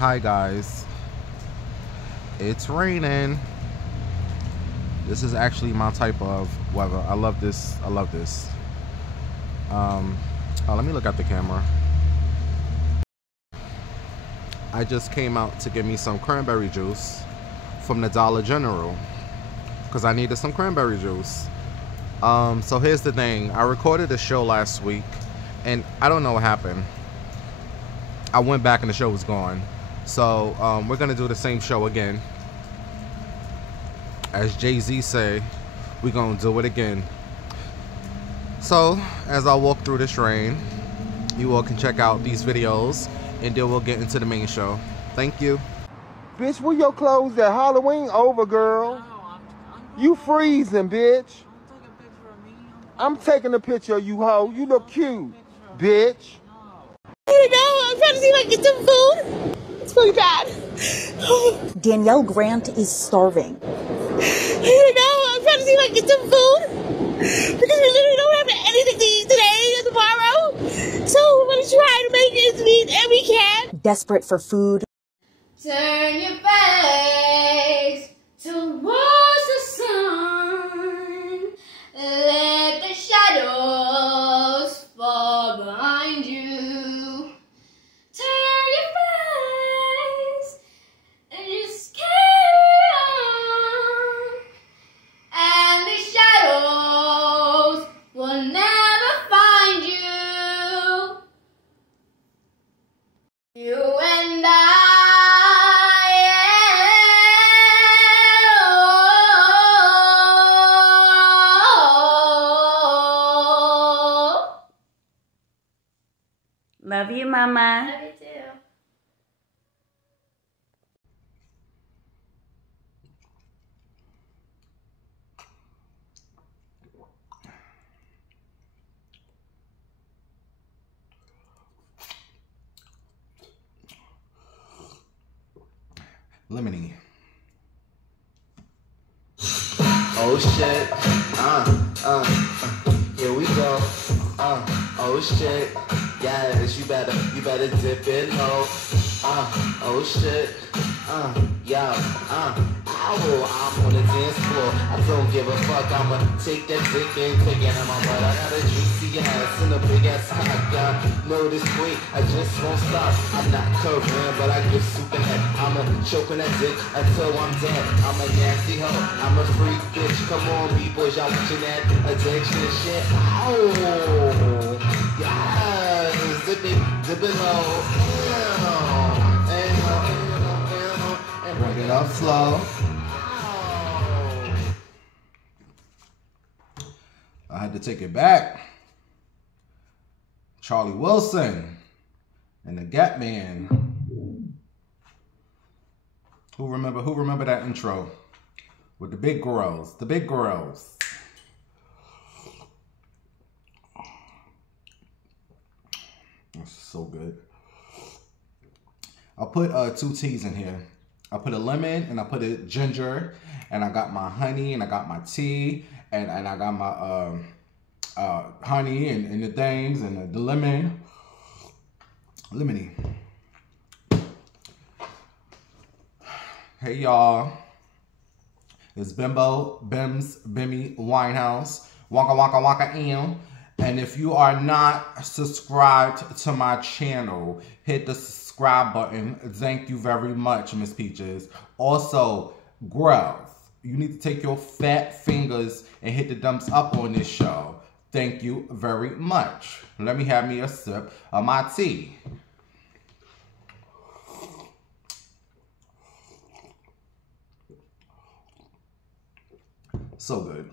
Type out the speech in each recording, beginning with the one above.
Hi guys, it's raining. This is actually my type of weather. I love this. Oh, let me look at the camera. I just came out to get me some cranberry juice from the Dollar General because I needed some cranberry juice. So here's the thing. I recorded a show last week and I don't know what happened. I went back and the show was gone. So we're gonna do the same show again. As Jay-Z say, we're gonna do it again. So as I walk through this rain, you all can check out these videos and then we'll get into the main show. Thank you. Bitch, where your clothes at? Halloween over, girl. No, You freezing, bitch. I'm taking a picture of you. I'm taking a picture of you, hoe. You look cute, bitch. You know, I'm trying to see if I can get some food. It's really bad. Danielle Grant is starving. You know, I'm trying to see if I can get some food. Because we literally don't have anything to eat today or tomorrow. So we're going to try to make ends meet and we can. Desperate for food. Turn your face towards the sun. Let the shadows fall behind you. Turn your face and just carry on. And the shadows will never find you. You and I. Love you, Mama. Love you too. Lemony. Oh shit, here we go, oh shit, yes, you better dip in low, oh shit, yo, I'm on the dance floor, I don't give a fuck, I'ma take that dick and take it in my butt, I got a juicy ass and a big ass cock, y'all know this weight, I just won't stop, I'm not Korean, but I get super head, I'ma choke on that dick until I'm dead, I'm a nasty hoe, I'm a freak bitch, come on B-boys, y'all watching that addiction shit, ow, yes, dip it low, and Bring it up slow. I had to take it back. Charlie Wilson and the Gap Man. Who remember that intro with the big girls? The big girls. That's so good. I put 2 teas in here. I put a lemon and I put a ginger, and I got my honey and I got my tea and I got my honey and the things and the lemon. Lemony. Hey y'all. It's Bimmy Winehouse. Waka waka waka am. And if you are not subscribed to my channel, hit the subscribe button. Thank you very much, Miss Peaches. Also, girls, you need to take your fat fingers and hit the thumbs up on this show. Thank you very much. Let me have me a sip of my tea. So good.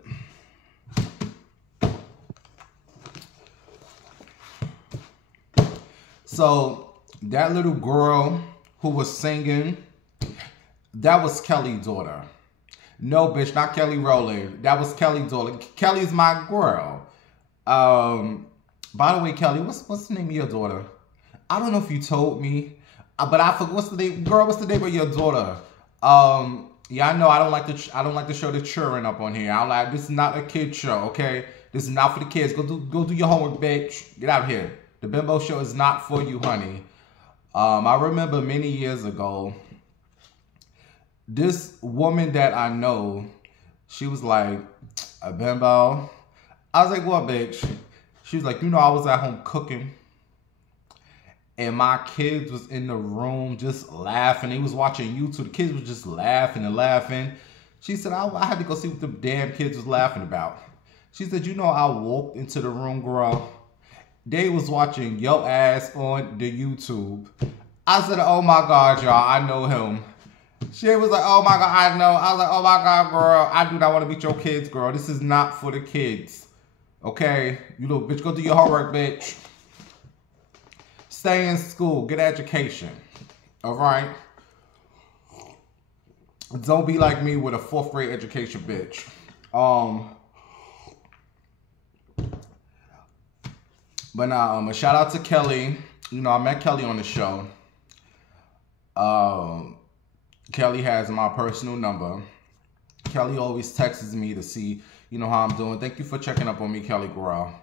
So that little girl who was singing, that was Kelly's daughter. No, bitch, not Kelly Rowland. That was Kelly's daughter. Kelly's my girl. By the way, Kelly, what's the name of your daughter? I don't know if you told me, but I forgot. What's the name, girl? What's the name of your daughter? Yeah, I know I don't like to show the children up on here. I'm like, this is not a kid show, okay? This is not for the kids. Go do your homework, bitch. Get out of here. The Bimbo Show is not for you, honey. I remember many years ago, this woman that I know, she was like, Bimbo. I was like, what, bitch? She was like, you know, I was at home cooking. And my kids was in the room just laughing. They was watching YouTube. The kids was just laughing and laughing. She said, I had to go see what the damn kids was laughing about. She said, you know, I walked into the room, girl. They was watching your ass on the YouTube. I said, oh my God, y'all, I know him. She was like, oh my God, I know. I was like, oh my God, girl, I do not want to beat your kids, girl. This is not for the kids. Okay? You little bitch, go do your homework, bitch. Stay in school, get education. All right? Don't be like me with a 4th grade education, bitch. But now, a shout out to Kelly. You know, I met Kelly on the show. Kelly has my personal number. Kelly always texts me to see, you know, how I'm doing. Thank you for checking up on me, Kelly girl.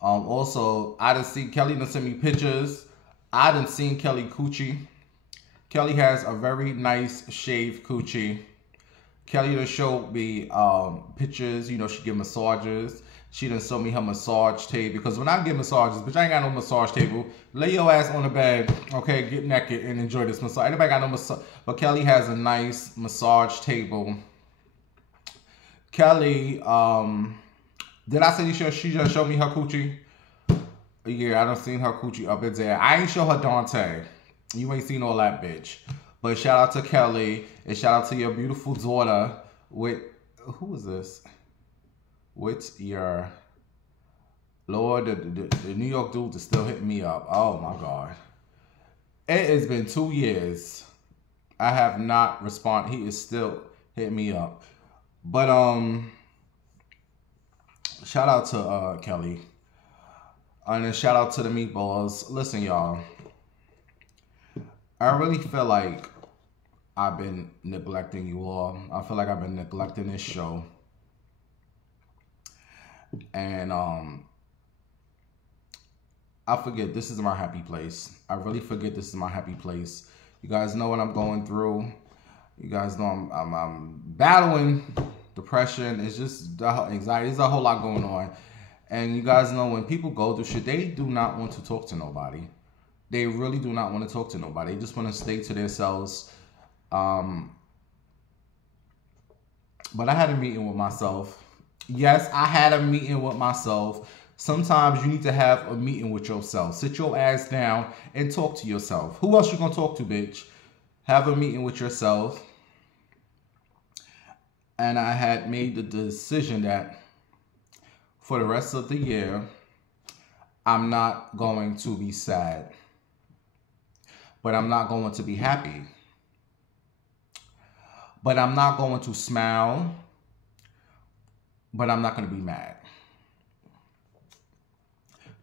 Also, I done see Kelly done send me pictures. I done seen Kelly coochie. Kelly has a very nice shaved coochie. Kelly done showed me pictures. You know, she give massages. She done show me her massage table. Because when I get massages, bitch, I ain't got no massage table. Lay your ass on the bed, okay? Get naked and enjoy this massage. Anybody got no massage? But Kelly has a nice massage table. Kelly, did I say she just showed me her coochie? Yeah, I done seen her coochie up in there. I ain't show her Dante. You ain't seen all that, bitch. But shout out to Kelly. And shout out to your beautiful daughter with... Who is this? With your... Lord, the New York dude is still hitting me up. Oh, my God. It has been 2 years. I have not responded. He is still hitting me up. But, shout out to Kelly. And then shout out to the meatballs. Listen, y'all. I really feel like I've been neglecting you all. I feel like I've been neglecting this show. And I forget this is my happy place. I really forget this is my happy place. You guys know what I'm going through. You guys know I'm battling depression. It's just anxiety. There's a whole lot going on. And you guys know when people go through shit, they do not want to talk to nobody. They really do not want to talk to nobody. They just want to stay to themselves. But I had a meeting with myself. Yes, I had a meeting with myself. Sometimes you need to have a meeting with yourself. Sit your ass down and talk to yourself. Who else you gonna talk to, bitch? Have a meeting with yourself. And I had made the decision that for the rest of the year, I'm not going to be sad. But I'm not going to be happy. But I'm not going to smile. But I'm not going to be mad.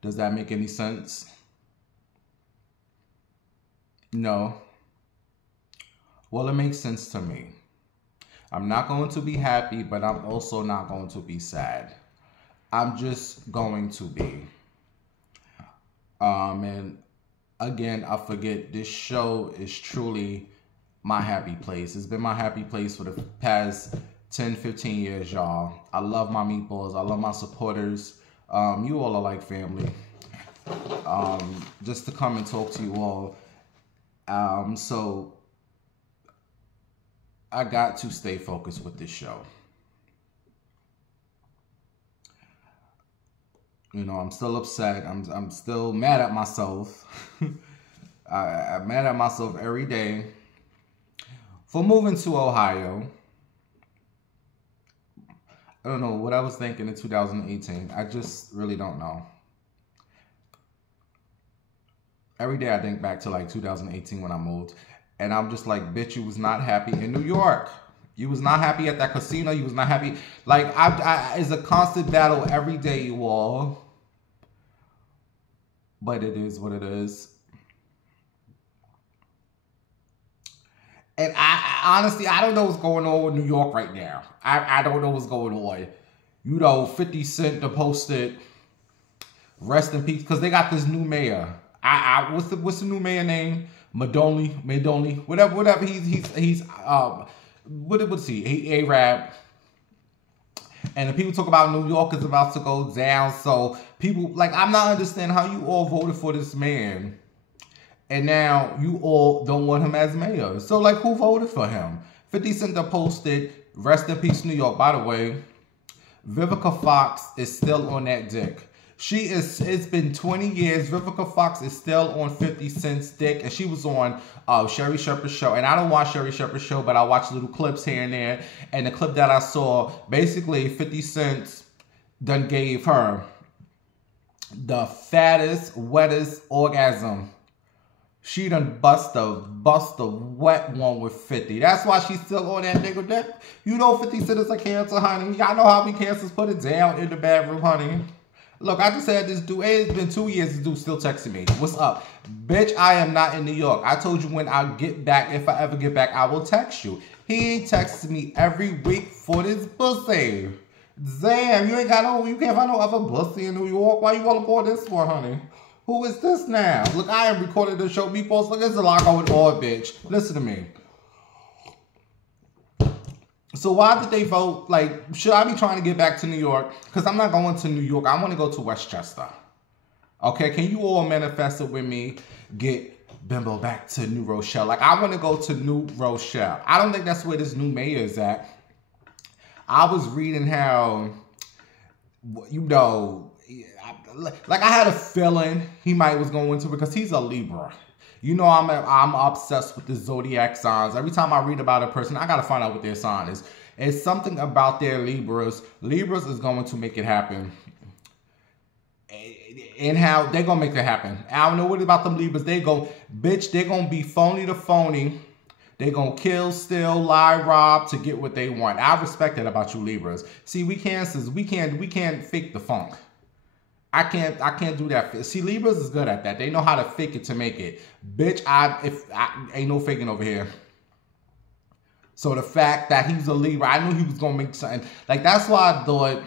Does that make any sense? No. Well, it makes sense to me. I'm not going to be happy, but I'm also not going to be sad. I'm just going to be. And again, I forget, this show is truly my happy place. It's been my happy place for the past 10, 15 years, y'all. I love my meatballs. I love my supporters. You all are like family. Just to come and talk to you all. So I got to stay focused with this show. You know, I'm still upset. I'm still mad at myself. I'm mad at myself every day for moving to Ohio. I don't know what I was thinking in 2018. I just really don't know. Every day I think back to like 2018 when I moved. And I'm just like, bitch, you was not happy in New York. You was not happy at that casino. You was not happy. Like, it's a constant battle every day, you all. But it is what it is. And I honestly, I don't know what's going on with New York right now. I don't know what's going on. You know, 50 Cent posted, rest in peace, because they got this new mayor. What's the new mayor name? Madoni, whatever. He's what was he? He Arab. And the people talk about New York is about to go down. So people, like, I'm not understanding how you all voted for this man. And now you all don't want him as mayor. So, like, who voted for him? 50 Cent posted, rest in peace, New York. By the way, Vivica Fox is still on that dick. It's been 20 years. Vivica Fox is still on 50 Cent's dick. And she was on Sherri Shepherd's show. And I don't watch Sherri Shepherd's show, but I watch little clips here and there. And the clip that I saw, basically 50 Cent done gave her the fattest, wettest orgasm. She done bust a wet one with 50. That's why she's still on that nigga dick. You know 50 Cent is a cancer, honey. Y'all know how many cancers put it down in the bedroom, honey. Look, I just had this dude. It's been 2 years. This dude still texting me. What's up? Bitch, I am not in New York. I told you when I get back, if I ever get back, I will text you. He texts me every week for this pussy. Damn, you can't find no other pussy in New York. Why you want to pour this for, honey? Who is this now? Look, I am recording the show. Meatballs, look, there's a lot going on, bitch. Listen to me. So why did they vote? Like, should I be trying to get back to New York? Because I'm not going to New York. I want to go to Westchester. Okay, can you all manifest it with me? Get Bimbo back to New Rochelle. Like, I want to go to New Rochelle. I don't think that's where this new mayor is at. I was reading how, you know, like I had a feeling he was going to, because he's a Libra. You know, I'm obsessed with the zodiac signs. Every time I read about a person, I got to find out what their sign is. It's something about their Libras. Libras is going to make it happen. And how they're going to make it happen. I don't know what about them Libras. They're going to be phony to phony. They're going to kill, steal, lie, rob to get what they want. I respect that about you Libras. See, we Cancers, we can't fake the funk. I can't do that. See, Libras is good at that. They know how to fake it to make it. Bitch, ain't no faking over here. So the fact that he's a Libra, I knew he was going to make something. Like, that's why I thought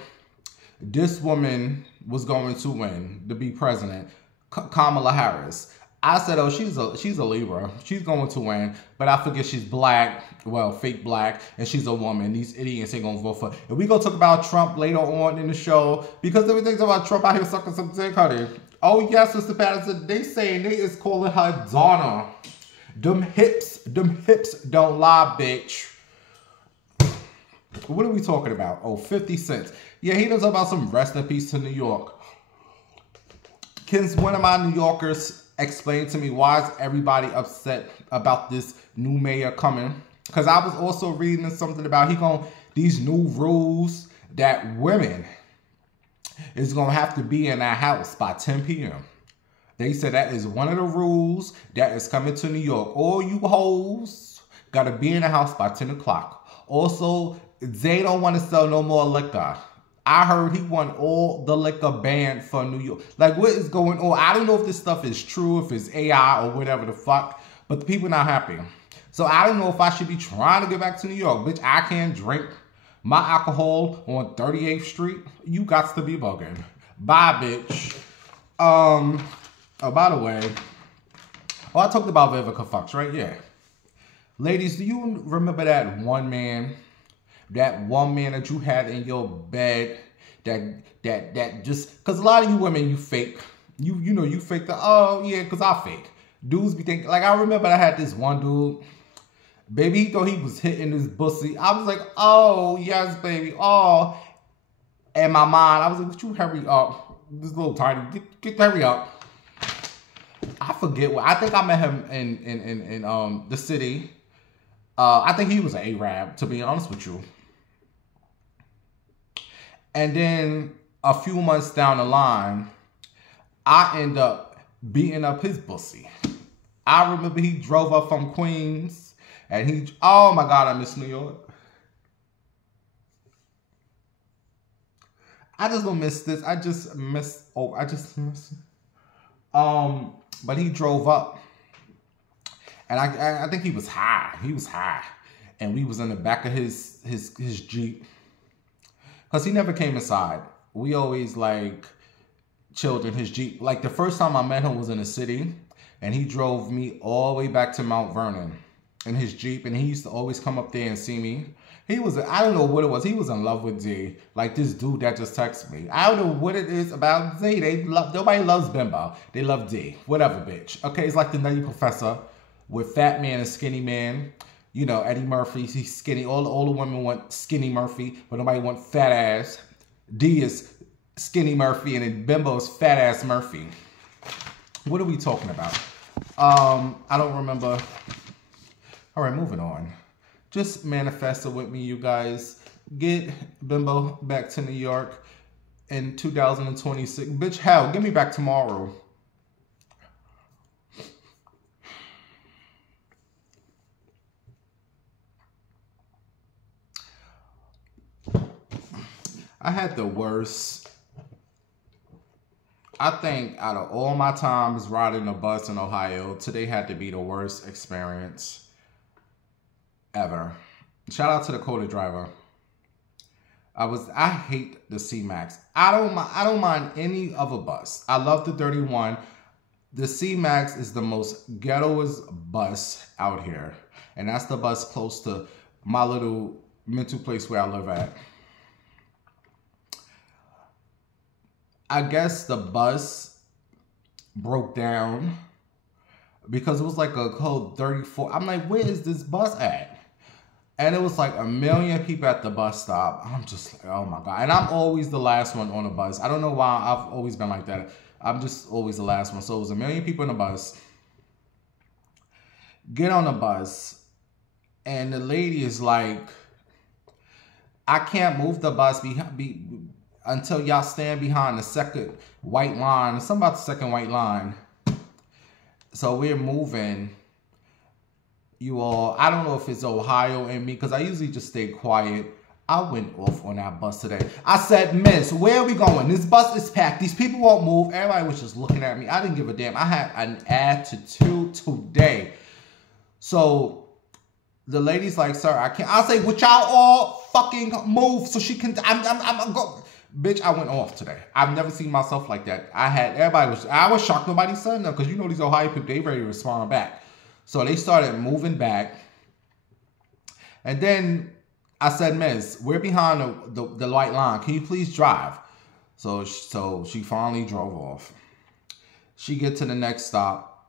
this woman was going to win to be president, Kamala Harris. I said, oh, she's a Libra. She's going to win. But I forget she's black. Well, fake black. And she's a woman. These idiots ain't going to vote for her. And we going to talk about Trump later on in the show. Because everything's about Trump out here sucking some dick, honey. Oh, yes, Mr. Patterson. They saying they is calling her Donna. Them hips don't lie, bitch. What are we talking about? Oh, 50 Cent. Yeah, he does about some rest in peace to New York. Can one of my New Yorkers explain to me why is everybody upset about this new mayor coming? Because I was also reading something about these new rules that women is going to have to be in that house by 10 p.m. They said that is one of the rules that is coming to New York. All you hoes got to be in the house by 10 o'clock. Also, they don't want to sell no more liquor. I heard he want all the liquor banned for New York. Like, what is going on? I don't know if this stuff is true, if it's AI or whatever the fuck, but the people not happy. So I don't know if I should be trying to get back to New York. Bitch, I can't drink my alcohol on 38th Street. You got to be bugging. Bye, bitch. Oh, by the way, I talked about Vivica Fox, right? Yeah. Ladies, do you remember that one man that you had in your bed that just, because a lot of you women, you fake. You know, you fake oh yeah, because I fake. Dudes be thinking, like, I remember I had this one dude, baby, he thought he was hitting his pussy. I was like, oh, yes, baby, oh. In my mind, I was like, would you hurry up? This little tiny, get hurry up. I forget what, I think I met him in the city. I think he was an Arab, to be honest with you. And then a few months down the line, I end up beating up his pussy. I remember he drove up from Queens and oh my God, I miss New York. I just don't miss this. I just miss it. But he drove up and I think he was high. He was high. And we was in the back of his Jeep. Because he never came inside. We always, like, chilled in his Jeep. Like, the first time I met him was in the city. And he drove me all the way back to Mount Vernon in his Jeep. And he used to always come up there and see me. He was, I don't know what it was. He was in love with D. Like this dude that just texted me. I don't know what it is about D. Nobody loves Bimbo. They love D. Whatever, bitch. Okay, it's like the Nutty Professor with Fat Man and Skinny Man. You know, Eddie Murphy, he's skinny. All the women want Skinny Murphy, but nobody want fat ass. D is Skinny Murphy, and then Bimbo is Fat Ass Murphy. What are we talking about? I don't remember. All right, moving on. Just manifest it with me, you guys. Get Bimbo back to New York in 2026. Bitch, hell, get me back tomorrow. I had the worst. I think out of all my times riding a bus in Ohio, today had to be the worst experience ever. Shout out to the Coda driver. I hate the C-Max. I don't mind any other bus. I love the 31. The C-Max is the most ghettoest bus out here. And that's the bus close to my little mental place where I live at. I guess the bus broke down because it was like a code 34. I'm like, where is this bus at? And it was like 1 million people at the bus stop. I'm just like, oh my God. And I'm always the last one on the bus. I don't know why I've always been like that. I'm just always the last one. So it was 1 million people in the bus. Get on the bus. And the lady is like, I can't move the bus until y'all stand behind the second white line. Something about the second white line. So we're moving. You all, I don't know if it's Ohio in me, because I usually just stay quiet. I went off on that bus today. I said, miss, where are we going? This bus is packed. These people won't move. Everybody was just looking at me. I didn't give a damn. I had an attitude today. So the lady's like, sir, I can't. I say, would y'all all fucking move so she can, I'm go. Bitch, I went off today. I've never seen myself like that. I was shocked nobody said nothing, because you know these Ohio people, they ready to respond back. So they started moving back. And then I said, miss, we're behind the white line. Can you please drive? So she finally drove off. She get to the next stop.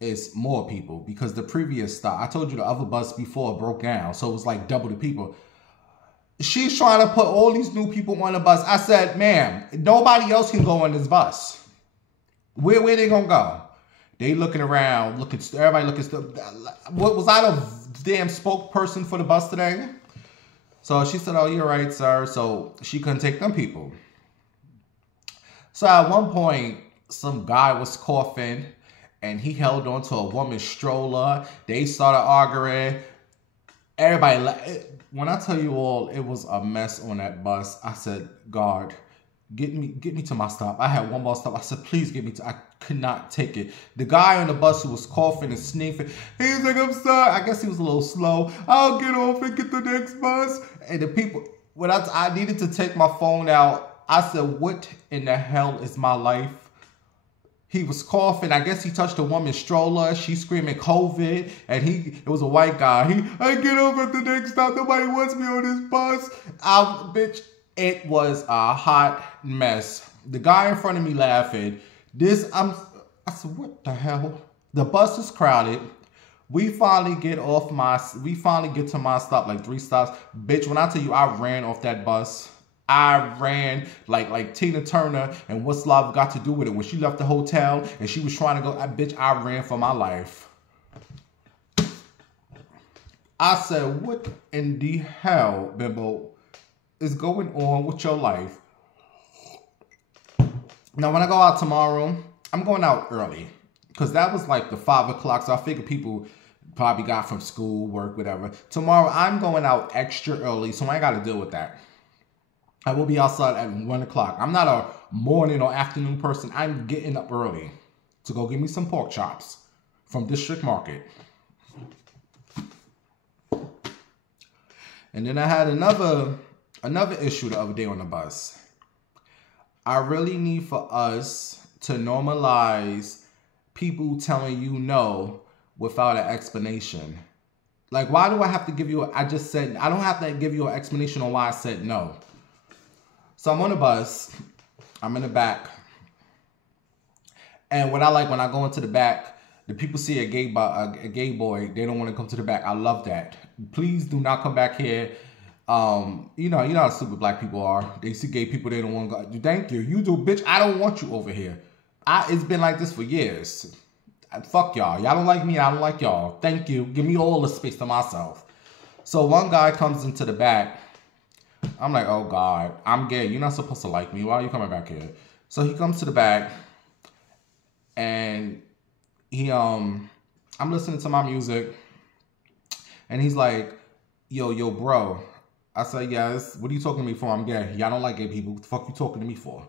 It's more people, because the previous stop, I told you the other bus before broke down. So it was like double the people. She's trying to put all these new people on the bus. I said, ma'am, nobody else can go on this bus. Where they gonna go? They looking around, everybody looking. What was I the damn spokesperson for the bus today? So she said, oh, you're right, sir. So she couldn't take them people. So at one point, some guy was coughing and he held onto a woman's stroller. They started arguing. Everybody, when I tell you all, it was a mess on that bus. I said, God, get me to my stop. I had one more stop. I said, please get me to, I could not take it. The guy on the bus who was coughing and sniffing, he's like, I'm sorry. I guess he was a little slow. I'll get off and get the next bus. And the people, when I needed to take my phone out, I said, what in the hell is my life? He was coughing. I guess he touched a woman's stroller. She's screaming COVID. And it was a white guy. I get off at the next stop. Nobody wants me on this bus. Bitch, it was a hot mess. The guy in front of me laughing. I said, what the hell? The bus is crowded. We finally get to my stop, like 3 stops. Bitch, when I tell you I ran off that bus, I ran like Tina Turner and What's Love Got to Do With It. When she left the hotel and she was trying to go, bitch, I ran for my life. I said, what in the hell, Bimbo, is going on with your life? Now, when I go out tomorrow, I'm going out early. Because that was like the 5 o'clock. So I figure people probably got from school, work, whatever. Tomorrow, I'm going out extra early. So I ain't got to deal with that. I will be outside at 1 o'clock. I'm not a morning or afternoon person. I'm getting up early to go get me some pork chops from District Market. And then I had another issue the other day on the bus. I really need for us to normalize people telling you no without an explanation. Like, why do I have to give you I don't have to give you an explanation on why I said no. So I'm on the bus. I'm in the back. And what I like when I go into the back, the people see a gay boy, they don't want to come to the back. I love that. Please do not come back here. You know how stupid black people are. They see gay people, they don't want to go. Thank you. You do, bitch. I don't want you over here. It's been like this for years. Fuck y'all. Y'all don't like me. I don't like y'all. Thank you. Give me all the space to myself. So one guy comes into the back. I'm like, oh God, I'm gay. You're not supposed to like me. Why are you coming back here? So he comes to the back and I'm listening to my music and he's like, yo, bro. I said, yes. What are you talking to me for? I'm gay. Y'all don't like gay people. What the fuck you talking to me for?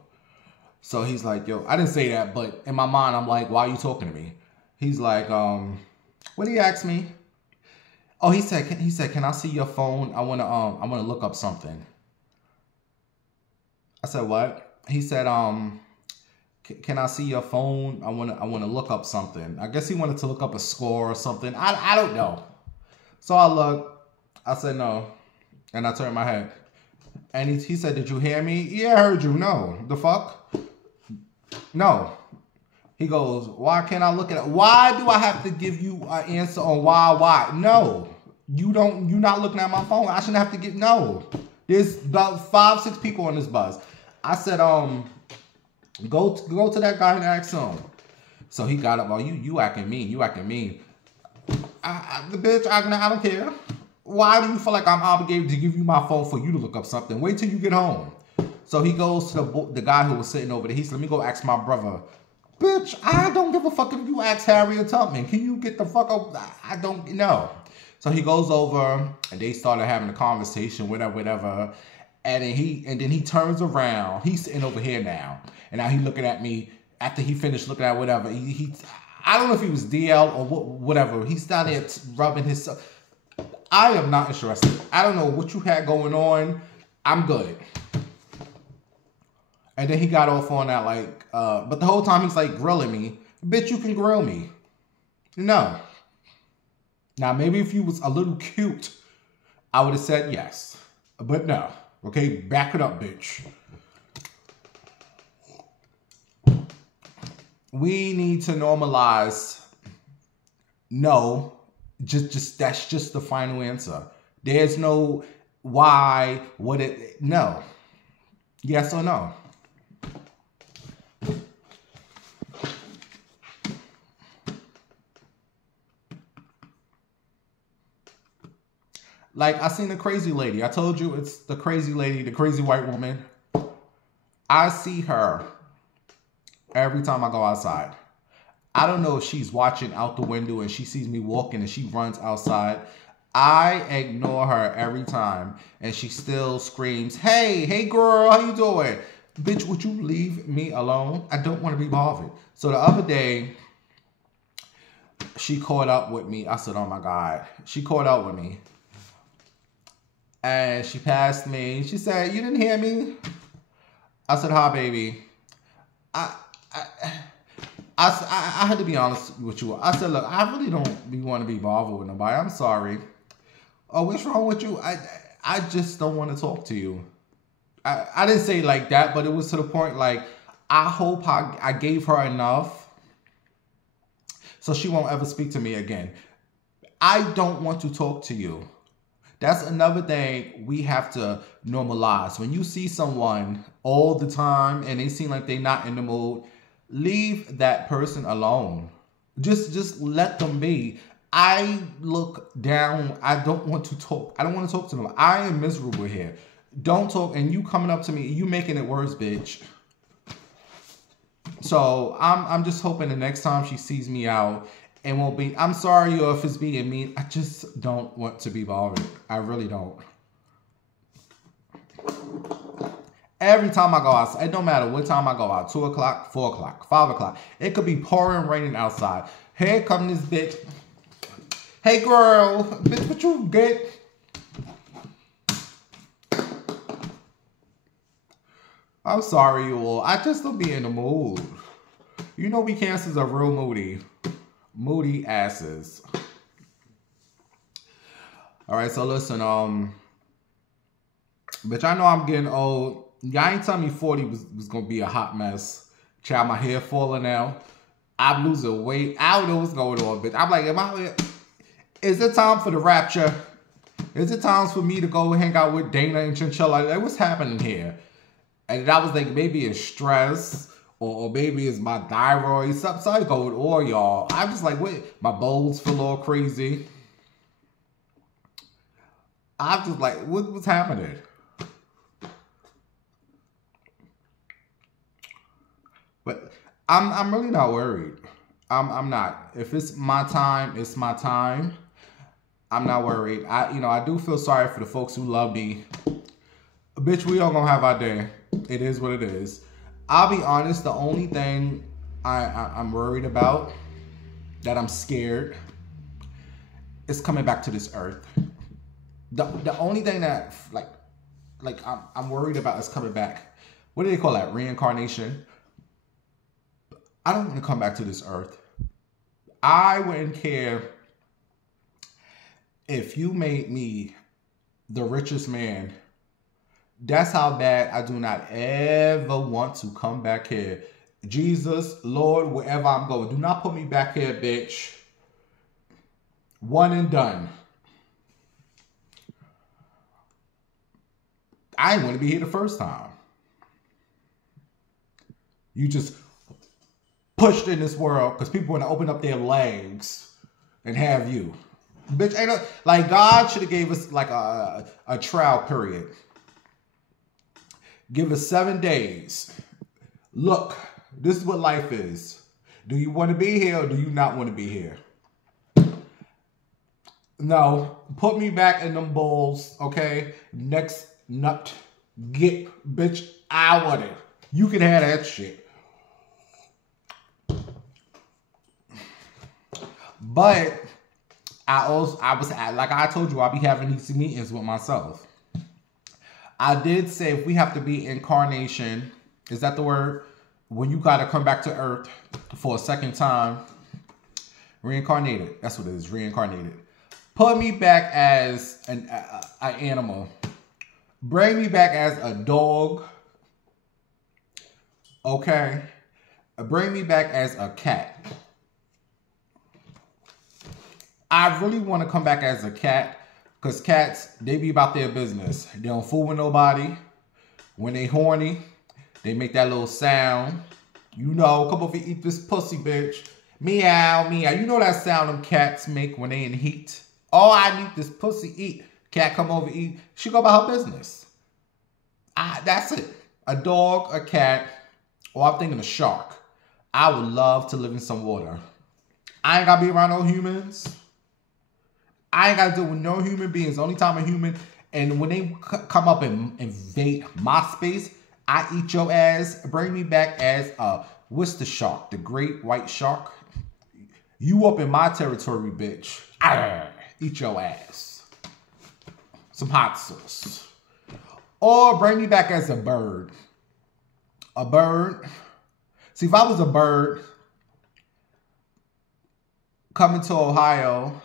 So he's like, yo, I didn't say that, but in my mind, I'm like, why are you talking to me? He's like, what did he ask me? Oh, he said, can I see your phone? I wanna look up something. I said, what? He said, can I see your phone? I wanna look up something. I guess he wanted to look up a score or something. I don't know. So I looked. I said no, and I turned my head. And he said, did you hear me? Yeah, I heard you. No, the fuck? No. He goes, why can't I look at it? Why do I have to give you an answer on why? No, you're not looking at my phone. I shouldn't have to get, no. There's about 5-6 people on this bus. I said, go to that guy and ask him. So he got up, oh, you acting mean, the bitch, I don't care. Why do you feel like I'm obligated to give you my phone for you to look up something? Wait till you get home. So he goes to the guy who was sitting over there. He said, let me go ask my brother. Bitch, I don't give a fuck if you ask Harriet Tubman. Can you get the fuck up? I don't know. So he goes over and they started having a conversation, whatever. And then he turns around. He's sitting over here now. And now he's looking at me after he finished looking at whatever. I don't know if he was DL or whatever. He's down there rubbing his... I am not interested. I don't know what you had going on. I'm good. And then he got off on that but the whole time he's like grilling me. Bitch, you can grill me. No. Now, maybe if you was a little cute, I would have said yes. But no. Okay, back it up, bitch. We need to normalize no. That's just the final answer. There's no why, no. Yes or no. Like, I seen the crazy lady. I told you it's the crazy lady, the crazy white woman. I see her every time I go outside. I don't know if she's watching out the window and she sees me walking and she runs outside. I ignore her every time and she still screams, hey girl, how you doing? Bitch, would you leave me alone? I don't want to be bothered. So the other day, she caught up with me. I said, oh my God. She caught up with me. And she passed me. She said, you didn't hear me? I said, hi, baby. I had to be honest with you. I said, look, I really don't want to be bothered with nobody. I'm sorry. Oh, what's wrong with you? I just don't want to talk to you. I didn't say it like that, but it was to the point like, I hope I gave her enough so she won't ever speak to me again. I don't want to talk to you. That's another thing we have to normalize. When you see someone all the time and they seem like they're not in the mood, leave that person alone. Just let them be. I look down. I don't want to talk. I don't want to talk to them. I am miserable here. Don't talk. And you coming up to me, you making it worse, bitch. So I'm just hoping the next time she sees me out, it won't be, I'm sorry if it's being mean. I just don't want to be bothered. I really don't. Every time I go outside, it don't matter what time I go out, 2 o'clock, 4 o'clock, 5 o'clock. It could be pouring raining outside. Here come this bitch. Hey girl, bitch, what you get? I'm sorry, you all. I just don't be in the mood. You know we Cancers are real moody. Moody asses. Alright, so listen, bitch, I know I'm getting old. Y'all ain't telling me 40 was gonna be a hot mess. Child, my hair falling out. I'm losing weight. I don't know what's going on, bitch. I'm like, is it time for the rapture? Is it time for me to go hang out with Dana and Chinchilla? Like, what's happening here? And I was like, maybe it's stress, or maybe it's my thyroid. Something going on, y'all. I'm just like, wait, my bowels feel all crazy. I'm just like, what's happening? But I'm really not worried. I'm not. If it's my time, it's my time. I'm not worried. I do feel sorry for the folks who love me. Bitch, we all gonna have our day. It is what it is. I'll be honest, the only thing I'm worried about, that I'm scared, is coming back to this earth. The only thing that like I'm worried about is coming back. What do they call that? Reincarnation. I don't want to come back to this earth. I wouldn't care if you made me the richest man. That's how bad I do not ever want to come back here. Jesus, Lord, wherever I'm going, do not put me back here, bitch. One and done. I didn't want to be here the first time. You just pushed in this world because people want to open up their legs and have you. Bitch, ain't no, like God should have gave us like a trial period. Give us 7 days. Look, this is what life is. Do you want to be here or do you not want to be here? No, put me back in them bowls, okay? Next nut, get, bitch, I want it. You can have that shit. But I was like I told you, I'll be having these meetings with myself. I did say if we have to be incarnation, is that the word? When you gotta come back to earth for a second time, reincarnated. That's what it is, reincarnated. Put me back as an animal. Bring me back as a dog. Okay. Bring me back as a cat. I really want to come back as a cat because cats, they be about their business. They don't fool with nobody. When they horny, they make that little sound. You know, come over and eat this pussy, bitch. Meow, meow. You know that sound them cats make when they in heat? Oh, I need this pussy, eat. Cat come over, eat. She go about her business. That's it. A dog, a cat, or I'm thinking a shark. I would love to live in some water. I ain't got to be around no humans. I ain't got to deal with no human beings. Only time a human, and when they come up and invade my space, I eat your ass. Bring me back as, what's the shark? The great white shark? You up in my territory, bitch. Eat your ass. Some hot sauce. Or bring me back as a bird. A bird. See, if I was a bird coming to Ohio,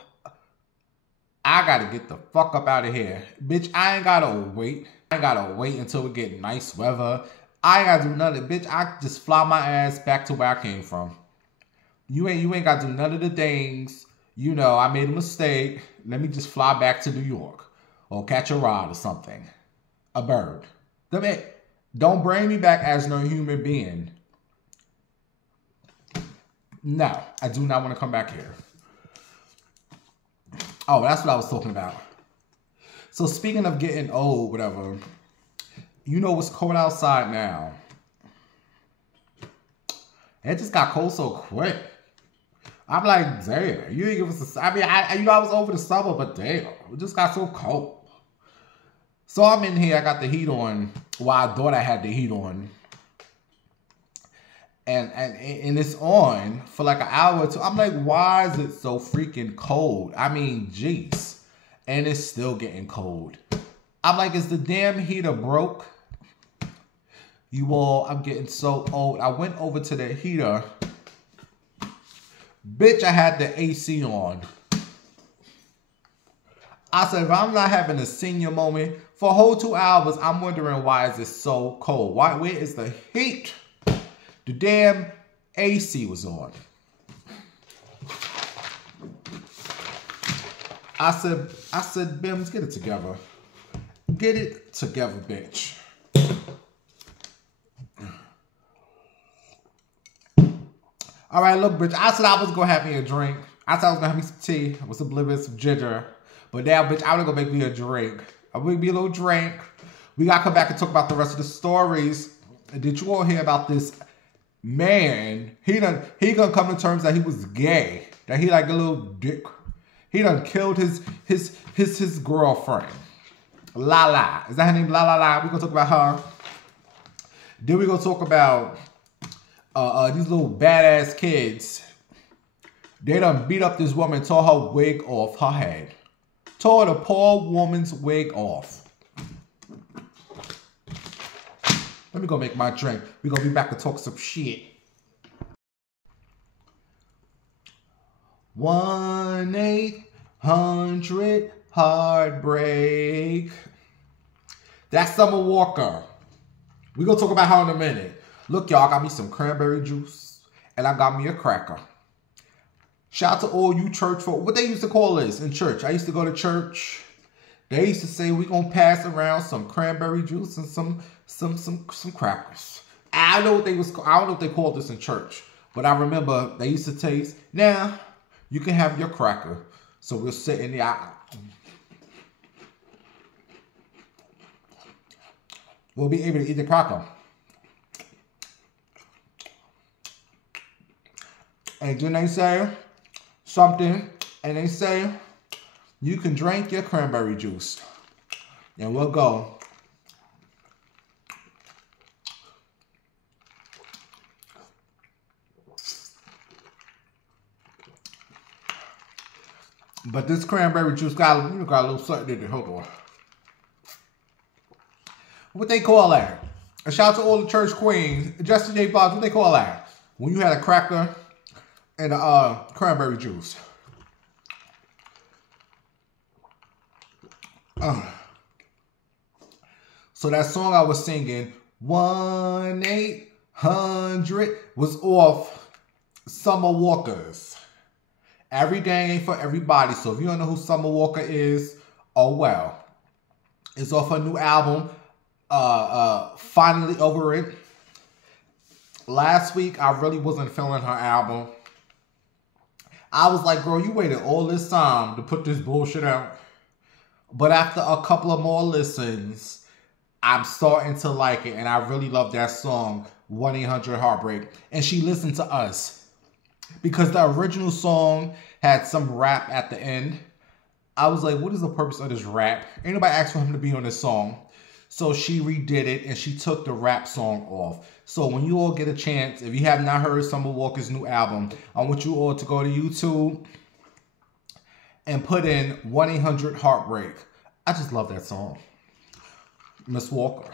I gotta get the fuck up out of here. Bitch, I ain't gotta wait. I ain't gotta wait until we get nice weather. I ain't gotta do nothing. Bitch, I just fly my ass back to where I came from. You ain't gotta do none of the things. You know, I made a mistake. Let me just fly back to New York. Or catch a ride or something. A bird. Don't bring me back as no human being. No, I do not want to come back here. Oh, that's what I was talking about. So speaking of getting old, whatever, you know what's cold outside now. It just got cold so quick. I'm like, damn, you didn't give us a, I mean, I was over the summer, but damn, it just got so cold. So I'm in here, I got the heat on. Well, I thought I had the heat on. And it's on for like an hour or two. I'm like, why is it so freaking cold? I mean, jeez. And it's still getting cold. I'm like, is the damn heater broke? You all, I'm getting so old. I went over to the heater Bitch, I had the AC on. I said, if I'm not having a senior moment for a whole 2 hours, I'm wondering why is it so cold? Where is the heat? The damn AC was on. I said, Bims, get it together. Get it together, bitch. All right, look, bitch. I said I was gonna have me a drink. I said I was gonna have me some tea with some lemon, some ginger. But now, bitch, I'm gonna make me a drink. I'm gonna make me a little drink. We gotta come back and talk about the rest of the stories. Did you all hear about this man? He gonna come to terms that he was gay. That he like a little dick. He done killed his girlfriend. Lala. Is that her name? La. We gonna talk about her. Then we gonna talk about these little badass kids. They done beat up this woman, tore her wig off her head. Tore the poor woman's wig off. Let me go make my drink. We gonna be back to talk some shit. 1-800 Heartbreak. That's Summer Walker. We gonna talk about her in a minute. Look, y'all, I got me some cranberry juice and I got me a cracker. Shout out to all you church folk. What they used to call this in church. I used to go to church. They used to say we gonna pass around some cranberry juice and some crackers. I don't know what they called this in church, but I remember they used to taste. Now you can have your cracker. So we'll sit in the aisle. We'll be able to eat the cracker. And then they say something, and they say you can drink your cranberry juice. And we'll go. But this cranberry juice got a little something in it. Hold on. What they call that? A shout out to all the church queens. Justin J. Bobs, what they call that? When you had a cracker and a cranberry juice. So that song I was singing, 1-800, was off Summer Walker's. Every day ain't for everybody. So if you don't know who Summer Walker is, oh well. It's off her new album, Finally Over It. Last week, I really wasn't feeling her album. I was like, girl, you waited all this time to put this bullshit out. But after a couple of more listens, I'm starting to like it. And I really love that song, 1-800 Heartbreak. And she listened to us. Because the original song had some rap at the end. I was like, what is the purpose of this rap? Ain't nobody asked for him to be on this song. So she redid it and she took the rap song off. So when you all get a chance, if you have not heard Summer Walker's new album, I want you all to go to YouTube and put in 1-800 Heartbreak. I just love that song. Miss Walker.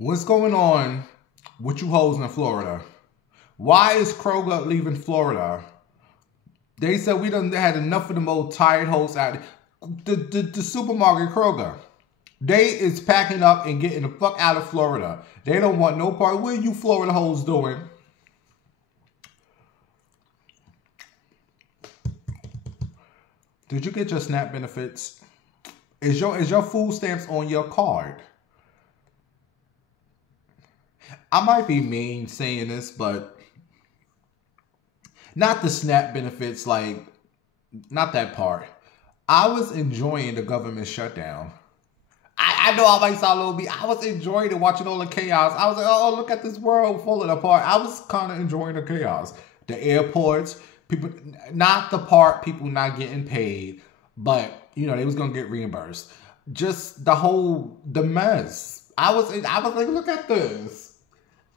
What's going on with you hoes in Florida? Why is Kroger leaving Florida? They said we done had enough of them old tired hoes out there. The supermarket Kroger, they is packing up and getting the fuck out of Florida. They don't want no part. What are you Florida hoes doing? Did you get your SNAP benefits? Is your food stamps on your card? I might be mean saying this, but not the SNAP benefits, like, not that part. I was enjoying the government shutdown. I know I might sound a little bit, I was enjoying it, watching all the chaos. I was like, oh, look at this world falling apart. I was kind of enjoying the chaos. The airports, people, not the part, people not getting paid, but, you know, they was going to get reimbursed. Just the mess. I was like, look at this.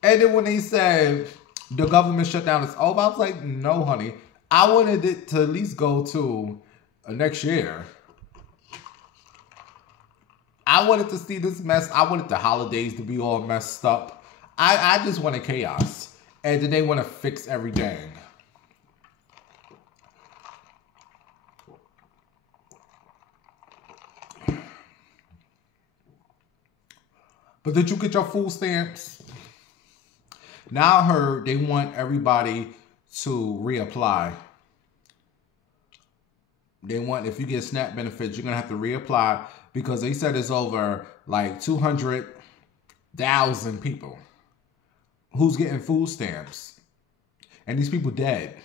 And then when they said the government shutdown is over. I was like, no, honey. I wanted it to at least go to next year. I wanted to see this mess. I wanted the holidays to be all messed up. I just wanted chaos. And then they want to fix everything. But did you get your food stamps? Now I heard they want everybody to reapply. They want, if you get SNAP benefits, you're going to have to reapply because they said it's over like 200,000 people who's getting food stamps. And these people dead.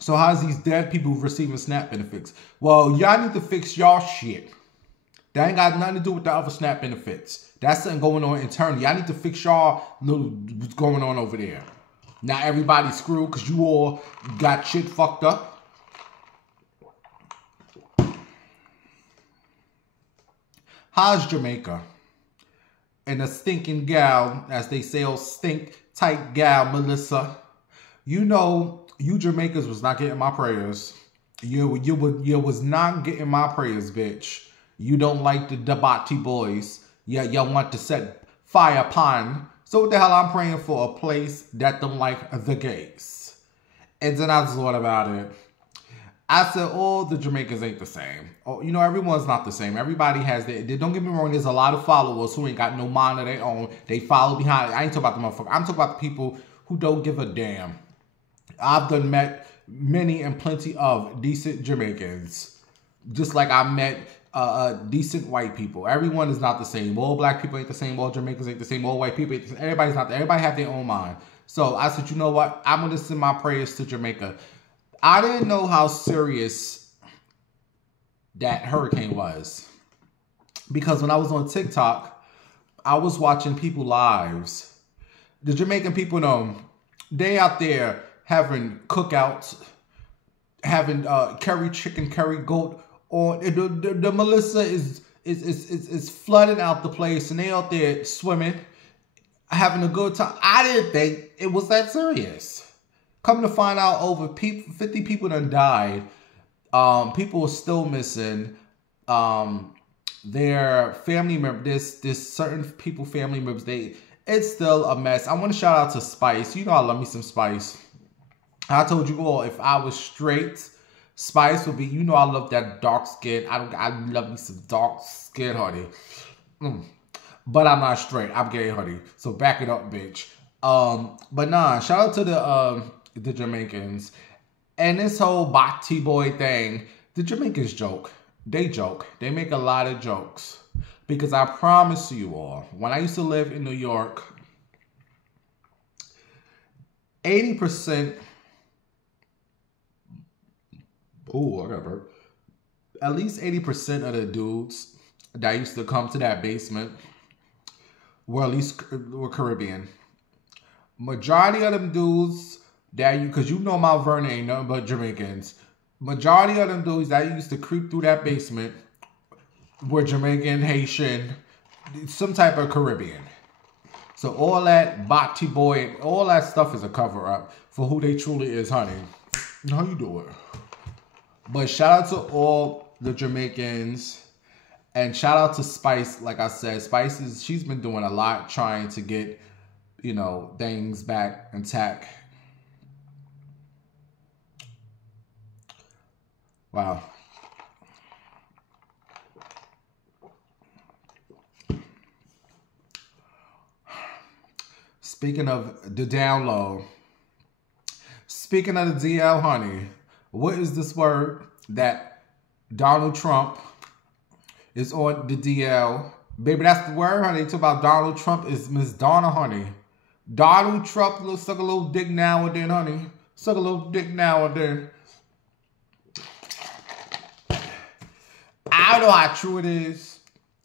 So how's these dead people receiving SNAP benefits? Well, y'all need to fix y'all shit. That ain't got nothing to do with the other SNAP benefits. That's something going on internally. Y'all need to fix y'all little what's going on over there. Not everybody's screwed because you all got shit fucked up. How's Jamaica? And a stinking gal, as they say, oh, stink tight gal, Melissa. You know, you Jamaicans was not getting my prayers. You was not getting my prayers, bitch. You don't like the Dabati boys. Yeah, y'all want to set fire upon. So what the hell I'm praying for? A place that don't like the gays. And then I just thought about it. I said, oh, the Jamaicans ain't the same. Oh, you know, everyone's not the same. Everybody has their, don't get me wrong, there's a lot of followers who ain't got no mind of their own. They follow behind. I ain't talking about the motherfucker. I'm talking about the people who don't give a damn. I've done met many and plenty of decent Jamaicans. Just like I met decent white people. Everyone is not the same. All black people ain't the same. All Jamaicans ain't the same. All white people ain't the same. Everybody's not. Everybody have their own mind. So I said, you know what? I'm going to send my prayers to Jamaica. I didn't know how serious that hurricane was. Because when I was on TikTok, I was watching people lives. The Jamaican people know, they out there having cookouts, having curry chicken, curry goat. Or the Melissa is flooding out the place and they out there swimming, having a good time. I didn't think it was that serious. Come to find out, over 50 people done died. People are still missing. Their family members, this certain people, family members, it's still a mess. I want to shout out to Spice. You know I love me some Spice. I told you all, if I was straight, Spice would be, you know I love that dark skin. I love me some dark skin, honey. But I'm not straight. I'm gay, honey. So back it up, bitch. But nah, shout out to the Jamaicans. And this whole Bati boy thing, the Jamaicans joke. They joke. They make a lot of jokes. Because I promise you all, when I used to live in New York, 80%... Ooh, I got a burp. At least 80% of the dudes that used to come to that basement were Caribbean. Majority of them dudes that because you know Mount Vernon ain't nothing but Jamaicans. Majority of them dudes that used to creep through that basement were Jamaican, Haitian, some type of Caribbean. So all that Bati boy, all that stuff is a cover up for who they truly is, honey. How you do it? But shout out to all the Jamaicans and shout out to Spice. Like I said, Spice she's been doing a lot trying to get, you know, things back intact. Wow. Speaking of the down low, speaking of the DL, honey, what is this word that Donald Trump is on the DL? Baby, that's the word, honey. Talk about Donald Trump is Miss Donna, honey. Donald Trump suck a little dick now and then, honey. Suck a little dick now and then. I don't know how true it is,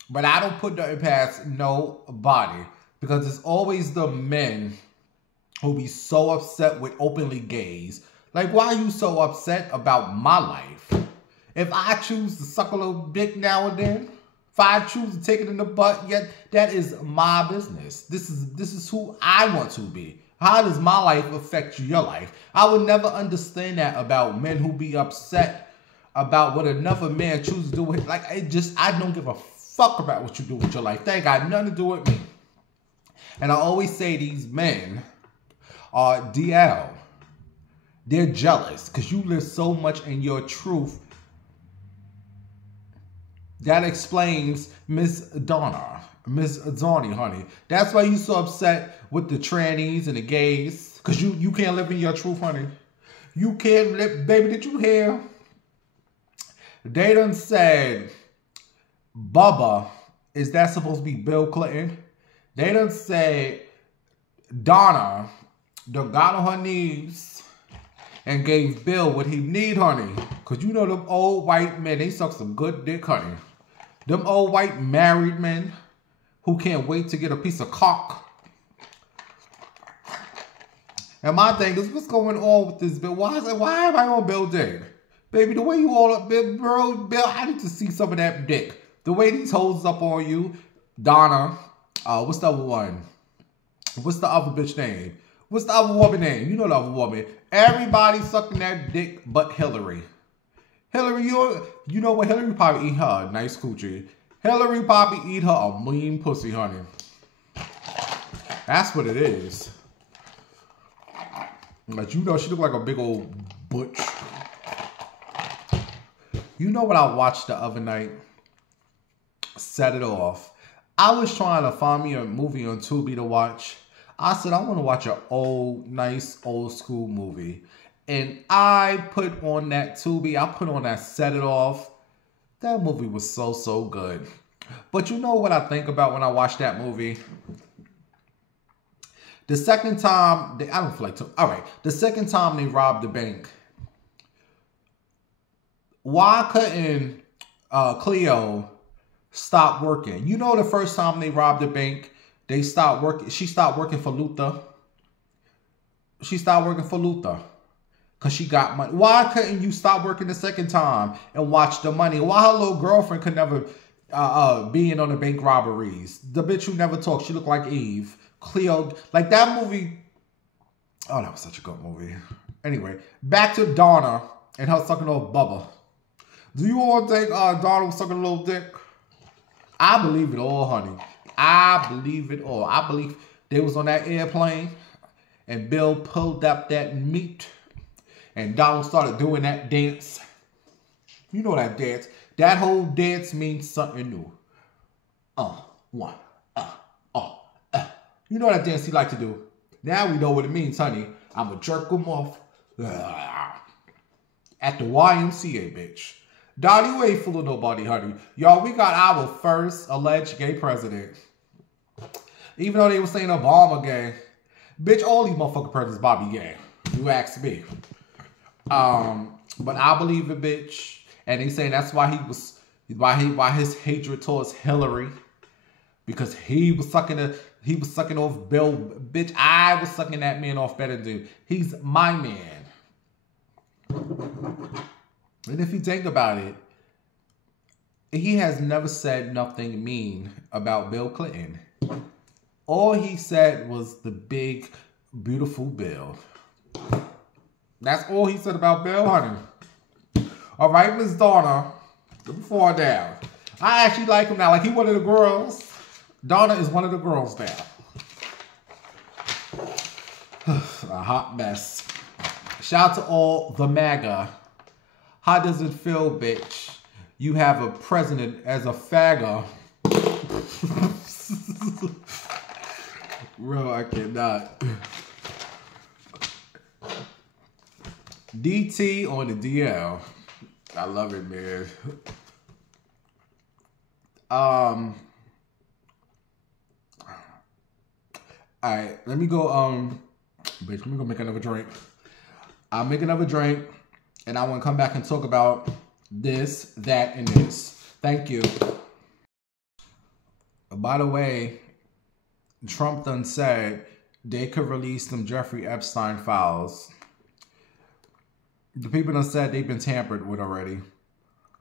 but I don't put nothing past nobody. Because it's always the men who be so upset with openly gays. Like, why are you so upset about my life? If I choose to suck a little dick now and then, if I choose to take it in the butt, yet that is my business. This is who I want to be. How does my life affect your life? I would never understand that about men who be upset about what another man chooses to do with. Like, I don't give a fuck about what you do with your life. That ain't got nothing to do with me. And I always say these men are DL. They're jealous because you live so much in your truth. That explains Miss Donna, Miss Donnie, honey. That's why you so upset with the trannies and the gays. Because you can't live in your truth, honey. You can't live. Baby, did you hear? They done said, Bubba, is that supposed to be Bill Clinton? They done said, Donna done got on her knees and gave Bill what he need, honey. Because you know them old white men, they suck some good dick, honey. Them old white married men who can't wait to get a piece of cock. And my thing is, what's going on with this Bill? Why am I on Bill Dick? Baby, the way you all up, Bill, I need to see some of that dick. The way these hoes up on you. Donna, what's the other one? What's the other bitch name? What's the other woman name? You know the other woman. Everybody sucking that dick but Hillary. Hillary, you know what? Hillary probably eat her a nice coochie. Hillary probably eat her a mean pussy, honey. That's what it is. But you know she look like a big old butch. You know what I watched the other night? Set It Off. I was trying to find me a movie on Tubi to watch. I said, I want to watch an old, nice, old school movie. And I put on that Tubi. I put on that Set It Off. That movie was so, so good. But you know what I think about when I watch that movie? The second time, I don't feel like to. All right. The second time they robbed the bank. Why couldn't Cleo stop working? You know the first time they robbed the bank, they stopped working. She stopped working for Luther. She stopped working for Luther because she got money. Why couldn't you stop working the second time and watch the money? Why her little girlfriend could never be in on the bank robberies? The bitch who never talked, she looked like Eve. Cleo, like that movie. Oh, that was such a good movie. Anyway, back to Donna and her sucking off Bubba. Do you all think Donna was sucking a little dick? I believe it all, honey. I believe it all. I believe they was on that airplane and Bill pulled up that meat and Donald started doing that dance. You know that dance. That whole dance means something new. One. You know that dance he like to do. Now we know what it means, honey. I'ma jerk him off. At the YMCA, bitch. Donnie, you ain't fooling nobody, honey. Y'all, we got our first alleged gay president. Even though they were saying Obama gay. Bitch, all these motherfucking presidents Bobby gay. You ask me. But I believe it, bitch. And they saying that's why why his hatred towards Hillary. Because he was sucking off Bill. Bitch, I was sucking that man off better than you. He's my man. And if you think about it, he has never said nothing mean about Bill Clinton. All he said was the big, beautiful Bill. That's all he said about Bill, honey. All right, Miss Donna, before down. I actually like him now. Like, he one of the girls. Donna is one of the girls now. A hot mess. Shout out to all the MAGA. How does it feel, bitch? You have a president as a fagger. Bro, I cannot. DT on the DL. I love it, man. Alright, let me go, bitch, let me go make another drink. I'll make another drink, and I want to come back and talk about this, that, and this. Thank you. By the way, Trump done said they could release some Jeffrey Epstein files. The people done said they've been tampered with already.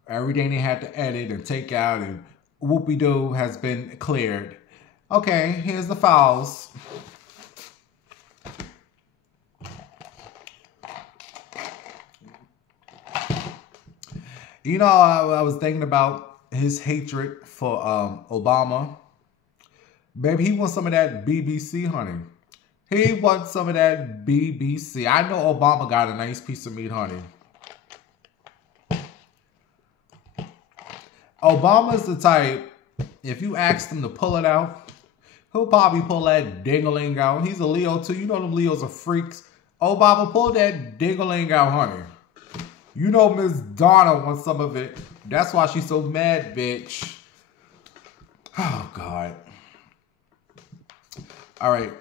Everything they had to edit and take out and whoopie-doo has been cleared. Okay, here's the files. You know, I was thinking about his hatred for Obama. Baby, he wants some of that BBC, honey. He wants some of that BBC. I know Obama got a nice piece of meat, honey. Obama's the type, if you ask him to pull it out, he'll probably pull that ding-a-ling out. He's a Leo too. You know them Leos are freaks. Obama, pull that ding-a-ling out, honey. You know Miss Donna wants some of it. That's why she's so mad, bitch. Oh, God. All right.